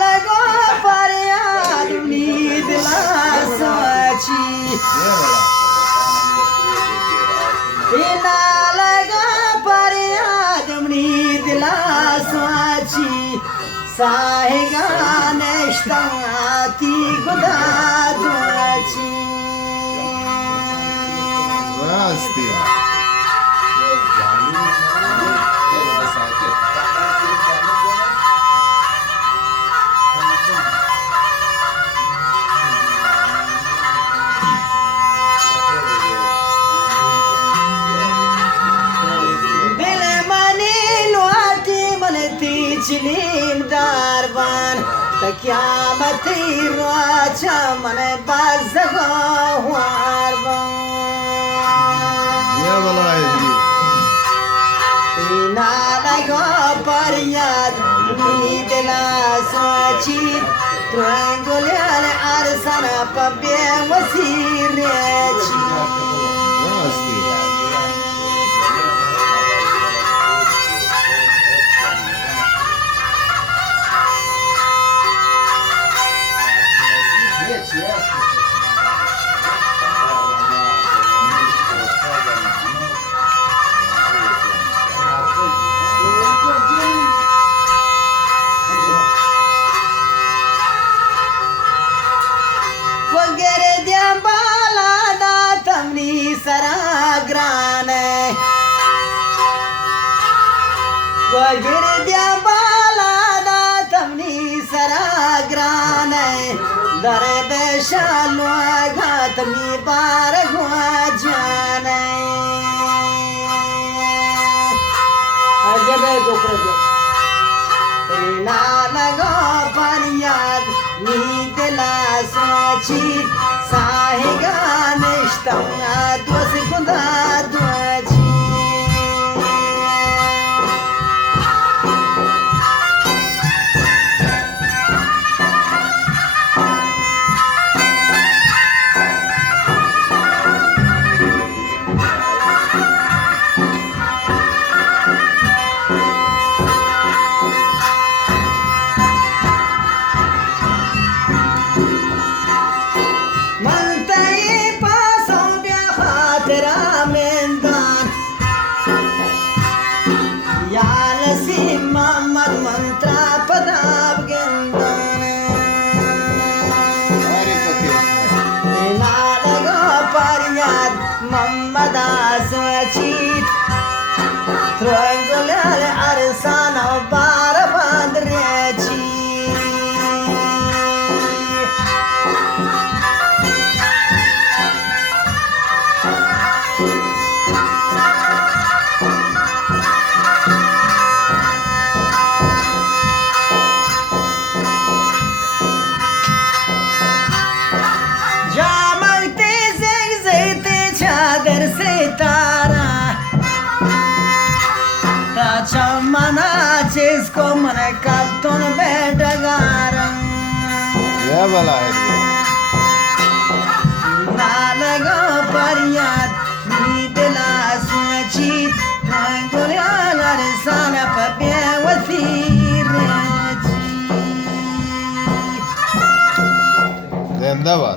लगो फरियाद उम्मीद लासाची लगो फरियाद उम्मीद लासाची साहेगा नेश्ताती गुदाची Chilim darban ta kiyamati rocha mane bazago harban ya vallahi ina lago pariyad ni dela sochi triangolal arsana pabbe wasirechi Girdia balada tamni saragrane dare beshalu gatmi bar gwajane ajabe gokrajo ina lago pariyad ni dela sachi sahiga nishta dos gunda dwaji Triangolale arsana bara bandrechi Jamal te zegzete chadar se tara Chamana chesko mane kapton bedagaram ya vallahi nalago pariyad ni dela sachi triangolal arsana pabbe wasirechi zindabad